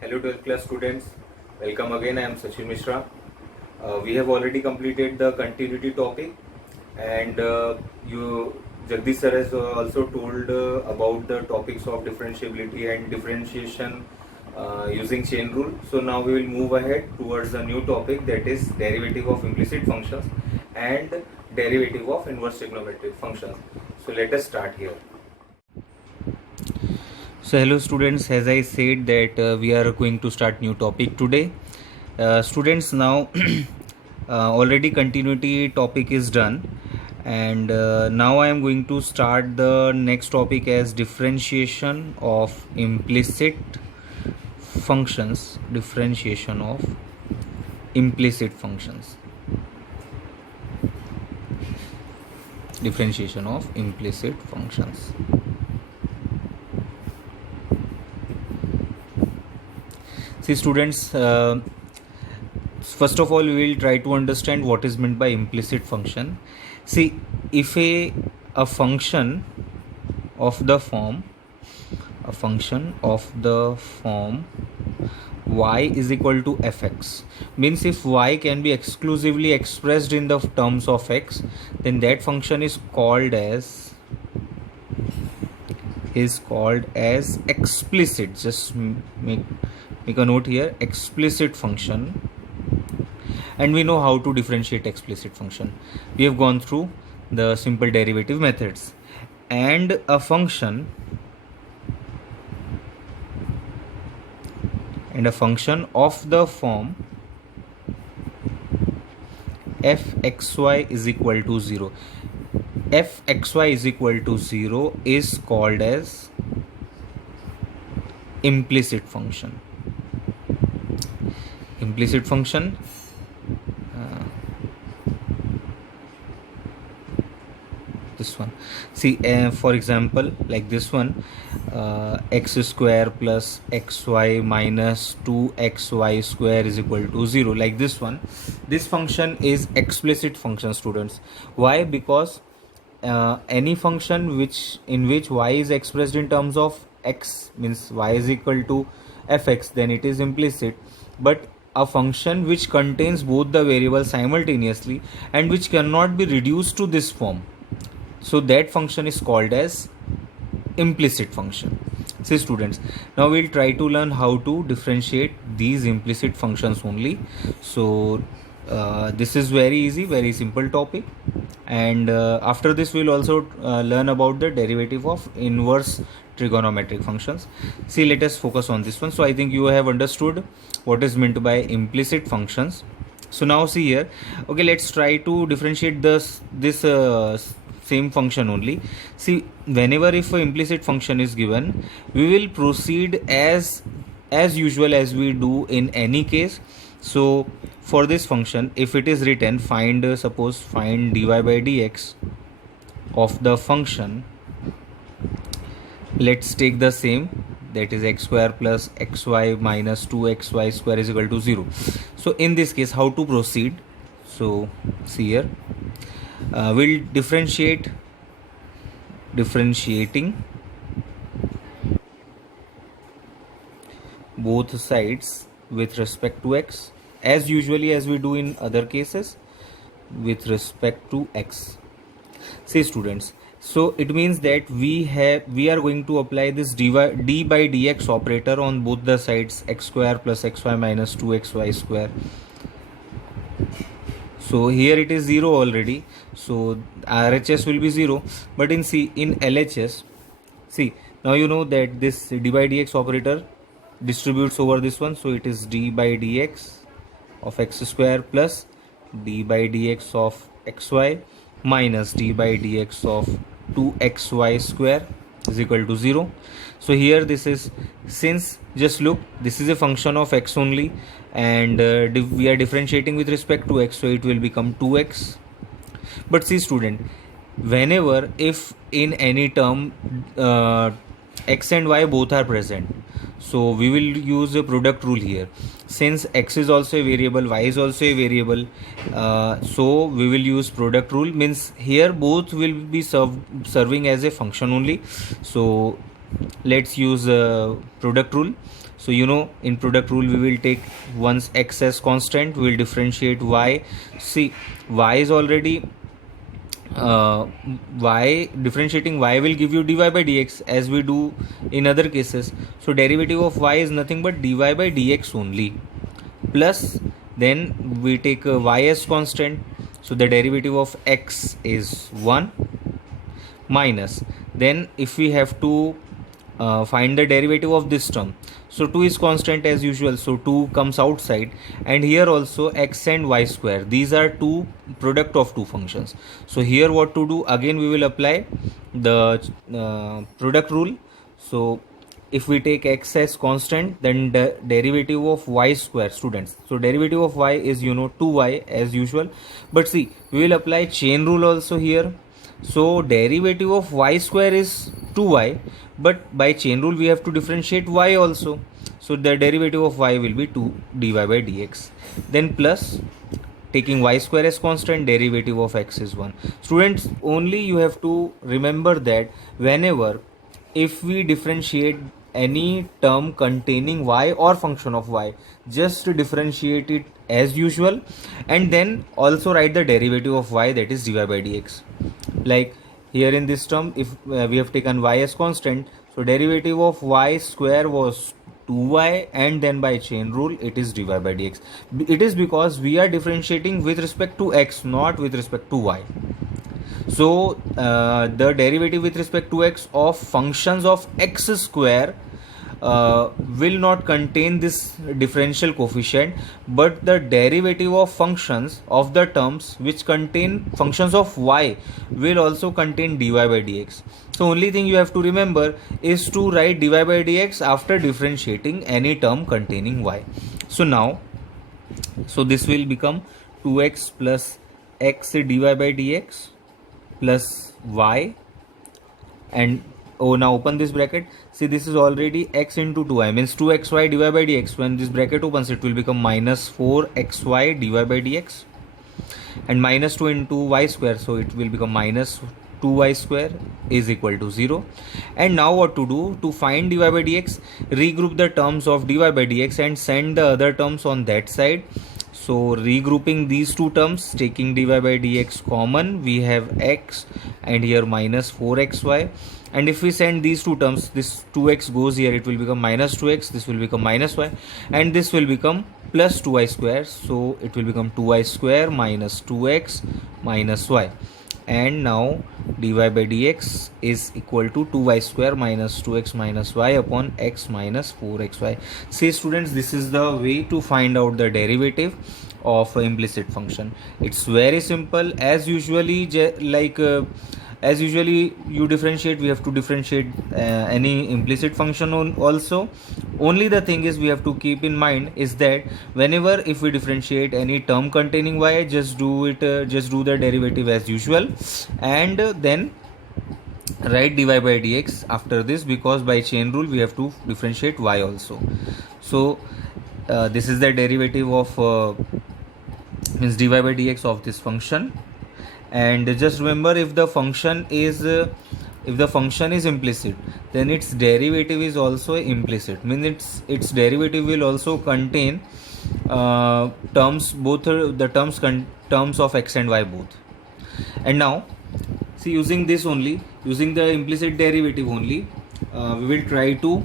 Hello 12th class students, welcome again. I am Sachin Mishra. We have already completed the continuity topic, and Jagdish sir has also told about the topics of differentiability and differentiation using chain rule. So now we will move ahead towards a new topic, that is derivative of implicit functions and derivative of inverse trigonometric functions. So let us start here. So hello students, as I said that we are going to start new topic today. Students, now already continuity topic is done, and now I am going to start the next topic as differentiation of implicit functions. Differentiation of implicit functions. Differentiation of implicit functions. See students, first of all we will try to understand what is meant by implicit function. See, if a function of the form y is equal to fx, means if y can be exclusively expressed in the terms of x, then that function is called as explicit. Just make a note here, explicit function. And we know how to differentiate explicit function. We have gone through the simple derivative methods. And a function of the form fxy is equal to 0. Fxy is equal to 0 is called as implicit function. Implicit function, this one. See, for example, like this one, x square plus xy minus 2xy square is equal to 0, like this one. This function is explicit function, students. Why? Because any function in which y is expressed in terms of x, means y is equal to fx, then it is implicit. But a function which contains both the variables simultaneously and which cannot be reduced to this form, so that function is called as implicit function. See students, now we'll try to learn how to differentiate these implicit functions only. So this is very easy, very simple topic. And after this we'll also learn about the derivative of inverse trigonometric functions. See, let us focus on this one. So I think you have understood what is meant by implicit functions. So now see here, okay, let's try to differentiate this same function only. See, whenever if an implicit function is given, we will proceed as usual as we do in any case. So for this function, if it is written, suppose find dy by dx of the function, let's take the same, that is x square plus xy minus 2xy square is equal to 0. So in this case, how to proceed? So see here, we'll differentiating both sides with respect to x, as usually as we do in other cases, with respect to x. See students, so it means that we are going to apply this d by dx operator on both the sides, x square plus xy minus 2xy square. So here it is 0 already, so RHS will be 0. But in LHS, see, now you know that this d by dx operator distributes over this one, so it is d by dx of x square plus d by dx of xy minus d by dx of 2xy square is equal to 0. So here this is, since just look, this is a function of x only, and we are differentiating with respect to x, so it will become 2x. But see student, whenever if in any term x and y both are present, so we will use a product rule here. Since x is also a variable, y is also a variable, so we will use product rule, means here both will be serving as a function only. So let's use product rule. So you know, in product rule we will take once x as constant, we will differentiate y. See, y is already y, differentiating y will give you dy by dx as we do in other cases. So derivative of y is nothing but dy by dx only, plus then we take y as constant, so the derivative of x is 1, minus, then if we have to find the derivative of this term, so 2 is constant as usual, so 2 comes outside, and here also x and y square, these are two product of two functions. So here what to do, again we will apply the product rule. So if we take x as constant, then the derivative of y square, students, so derivative of y is 2y as usual, but see, we will apply chain rule also here. So derivative of y square is 2y, but by chain rule we have to differentiate y also, so the derivative of y will be 2 dy by dx, then plus taking y square as constant, derivative of x is 1. Students, only you have to remember that whenever if we differentiate any term containing y or function of y, just differentiate it as usual, and then also write the derivative of y, that is dy by dx. Like here in this term, if we have taken y as constant, so derivative of y square was 2y, and then by chain rule it is dy by dx. It is because we are differentiating with respect to x, not with respect to y. So the derivative with respect to x of functions of x square will not contain this differential coefficient, but the derivative of functions of the terms which contain functions of y will also contain dy by dx. So only thing you have to remember is to write dy by dx after differentiating any term containing y. So now, so this will become 2x plus x dy by dx plus y, and now open this bracket. See, this is already x into 2y, means 2xy dy by dx. When this bracket opens, it will become minus 4xy dy by dx, and minus 2 into y square, so it will become minus 2y square is equal to 0. And now what to do? To find dy by dx, regroup the terms of dy by dx and send the other terms on that side. So regrouping these two terms, taking dy by dx common, we have x and here minus 4xy, and if we send these two terms, this 2x goes here, it will become minus 2x, this will become minus y, and this will become plus 2y square, so it will become 2y square minus 2x minus y. And now dy by dx is equal to 2y square minus 2x minus y upon x minus 4xy. See students, this is the way to find out the derivative of implicit function. It's very simple. As usually as usually you differentiate, we have to differentiate any implicit function also. Only the thing is we have to keep in mind is that whenever if we differentiate any term containing y, just do the derivative as usual, and then write dy by dx after this, because by chain rule we have to differentiate y also. So this is the derivative of means dy by dx of this function. And just remember, if the function is implicit, then its derivative is also implicit, means its derivative will also contain terms, both the terms of x and y both. And now see, using this only, using the implicit derivative only, we will try to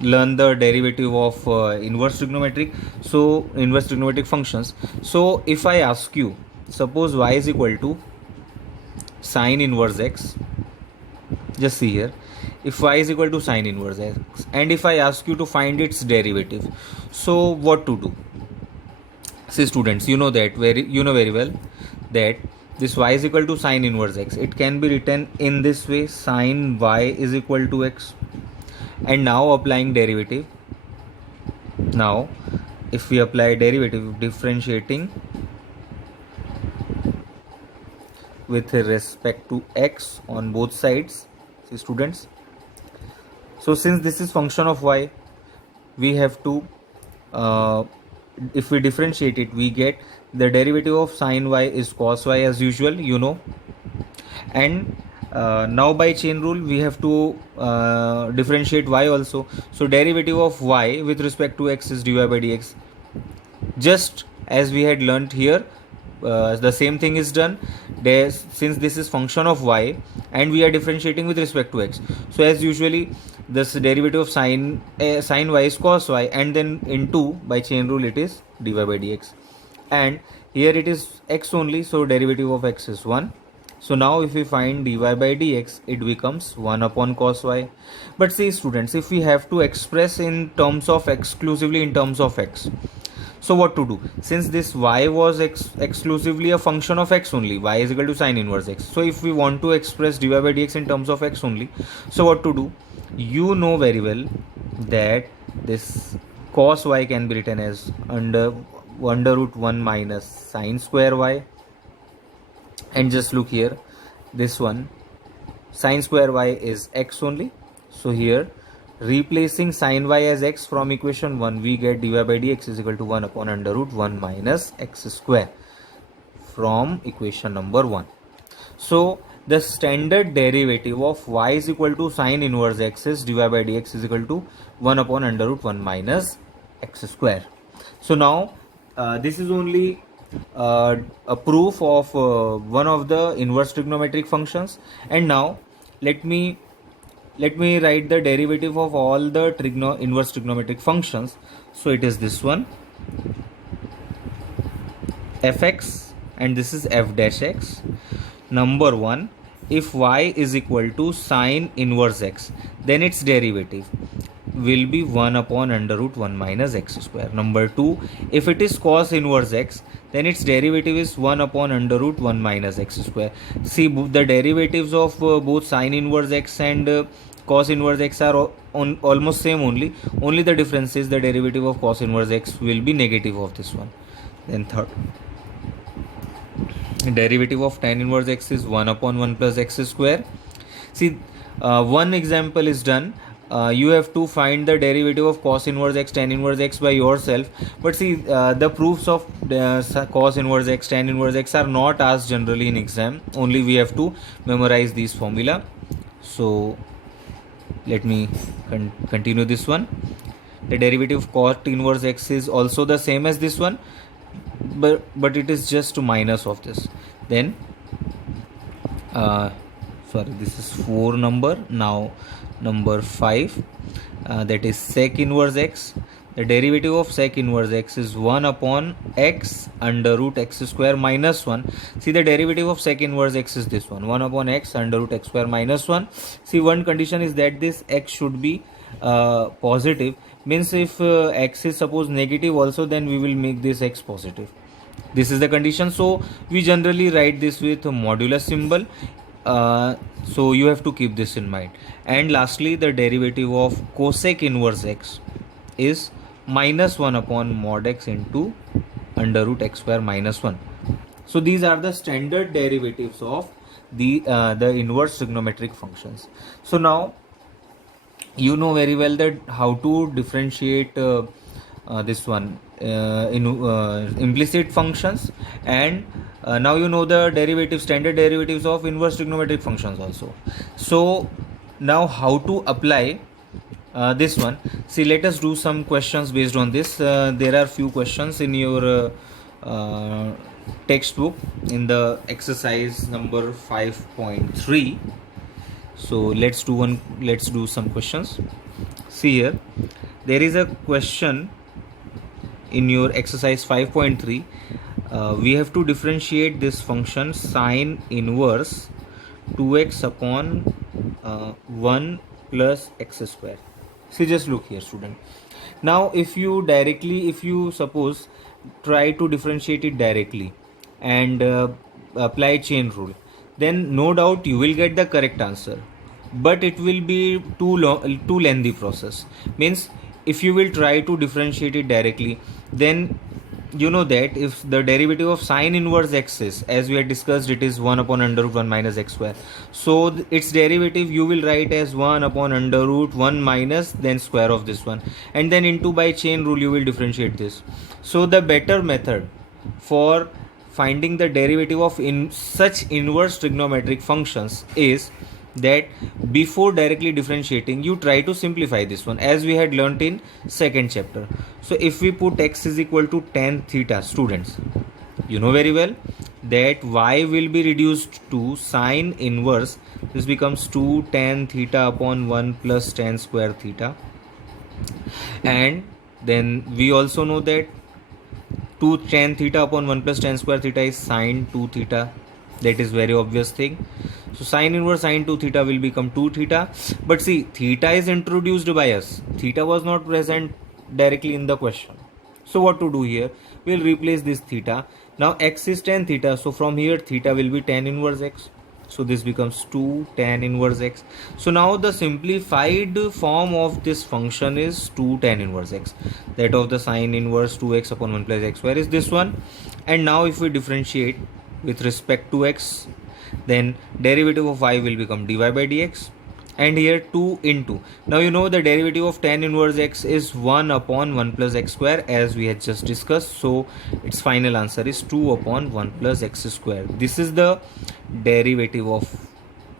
learn the derivative of inverse trigonometric functions. So if I ask you, suppose y is equal to sine inverse x, just see here, if y is equal to sine inverse x, and if I ask you to find its derivative, so what to do? See students, you know very well that this y is equal to sine inverse x, it can be written in this way, sine y is equal to x. And now applying derivative, now if we apply derivative, differentiating with respect to x on both sides. See students, so since this is function of y, we have to if we differentiate it, we get the derivative of sine y is cos y as usual, and Now by chain rule we have to differentiate y also. So derivative of y with respect to x is dy by dx. Just as we had learnt here, the same thing is done. Since this is function of y and we are differentiating with respect to x, so as usually this derivative of sine y is cos y, and then into by chain rule it is dy by dx, and here it is x only, so derivative of x is 1. So now if we find dy by dx, it becomes 1 upon cos y. But see students, if we have to express in terms of exclusively in terms of x, so what to do? Since this y was exclusively a function of x only, y is equal to sine inverse x. So if we want to express dy by dx in terms of x only, so what to do? You know very well that this cos y can be written as under root 1 minus sine square y. And just look here, this one sine square y is x only. So here, replacing sine y as x from equation 1, we get dy by dx is equal to 1 upon under root 1 minus x square from equation number 1. So the standard derivative of y is equal to sine inverse x is dy by dx is equal to 1 upon under root 1 minus x square. So now this is only a proof of one of the inverse trigonometric functions. And now let me write the derivative of all the inverse trigonometric functions. So it is this one, fx, and this is f dash x. Number 1, if y is equal to sine inverse x, then its derivative will be 1 upon under root 1 minus x square. Number 2, if it is cos inverse x, then its derivative is 1 upon under root 1 minus x square. See, the derivatives of both sine inverse x and cos inverse x are almost same only. Only the difference is the derivative of cos inverse x will be negative of this one. Then third, derivative of tan inverse x is 1 upon 1 plus x square. See, one example is done. You have to find the derivative of cos inverse x, tan inverse x by yourself. But see, the proofs of cos inverse x, tan inverse x are not asked generally in exam. Only we have to memorize these formula. So let me continue this one. The derivative of cot inverse x is also the same as this one, but it is just minus of this. Then sorry, this is 4 number. Now number 5, that is sec inverse x. The derivative of sec inverse x is 1 upon x under root x square minus 1. See, the derivative of sec inverse x is this one, 1 upon x under root x square minus 1. See, one condition is that this x should be positive. Means if x is suppose negative also, then we will make this x positive. This is the condition. So we generally write this with a modulus symbol. So you have to keep this in mind. And lastly, the derivative of cosec inverse x is minus 1 upon mod x into under root x square minus 1. So these are the standard derivatives of the inverse trigonometric functions. So now you know very well that how to differentiate this one in implicit functions, and now you know the standard derivatives of inverse trigonometric functions also. So now how to apply this one? See, let us do some questions based on this. There are few questions in your textbook in the exercise number 5.3. So let's do some questions. See here, there is a question in your exercise 5.3. We have to differentiate this function sine inverse 2x upon 1 plus x square. See, just look here, student. Now if you suppose try to differentiate it directly and apply chain rule, then no doubt you will get the correct answer, but it will be too lengthy process. Means if you will try to differentiate it directly, then you know that if the derivative of sine inverse x is, as we had discussed, it is 1 upon under root 1 minus x square. So its derivative you will write as 1 upon under root 1 minus then square of this one, and then into by chain rule you will differentiate this. So the better method for finding the derivative of in such inverse trigonometric functions is that before directly differentiating, you try to simplify this one, as we had learnt in second chapter. So if we put x is equal to tan theta, students, you know very well that y will be reduced to sine inverse. This becomes 2 tan theta upon 1 plus tan square theta. And then we also know that 2 tan theta upon 1 plus tan square theta is sine 2 theta. That is very obvious thing. So sine inverse sine 2 theta will become 2 theta. But see, theta is introduced by us. Theta was not present directly in the question. So what to do here? We'll replace this theta. Now x is tan theta. So from here theta will be tan inverse x. So this becomes 2 tan inverse x. So now the simplified form of this function is 2 tan inverse x. That of the sine inverse 2x upon 1 plus x. Where is this one? And now if we differentiate with respect to x, then derivative of y will become dy by dx. And here 2 into. Now you know the derivative of tan inverse x is 1 upon 1 plus x square, as we had just discussed. So its final answer is 2 upon 1 plus x square. This is the derivative of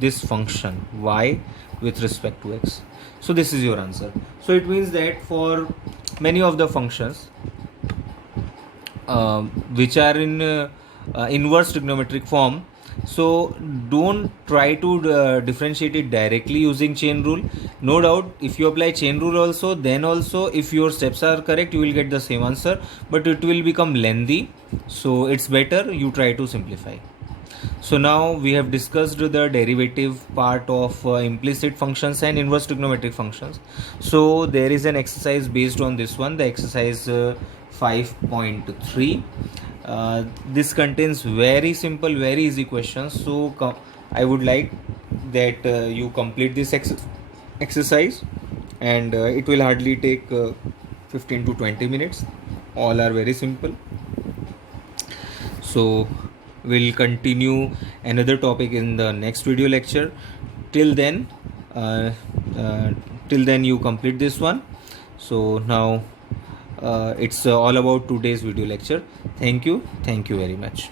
this function y with respect to x. So this is your answer. So it means that for many of the functions which are in inverse trigonometric form, so don't try to differentiate it directly using chain rule. No doubt if you apply chain rule also, then also if your steps are correct, you will get the same answer, but it will become lengthy. So it's better you try to simplify. So now we have discussed the derivative part of implicit functions and inverse trigonometric functions. So there is an exercise based on this one, the exercise 5.3. This contains very simple, very easy questions. So I would like that you complete this exercise, and it will hardly take 15 to 20 minutes. All are very simple. So we'll continue another topic in the next video lecture. Till then you complete this one. So now it's all about today's video lecture. Thank you very much.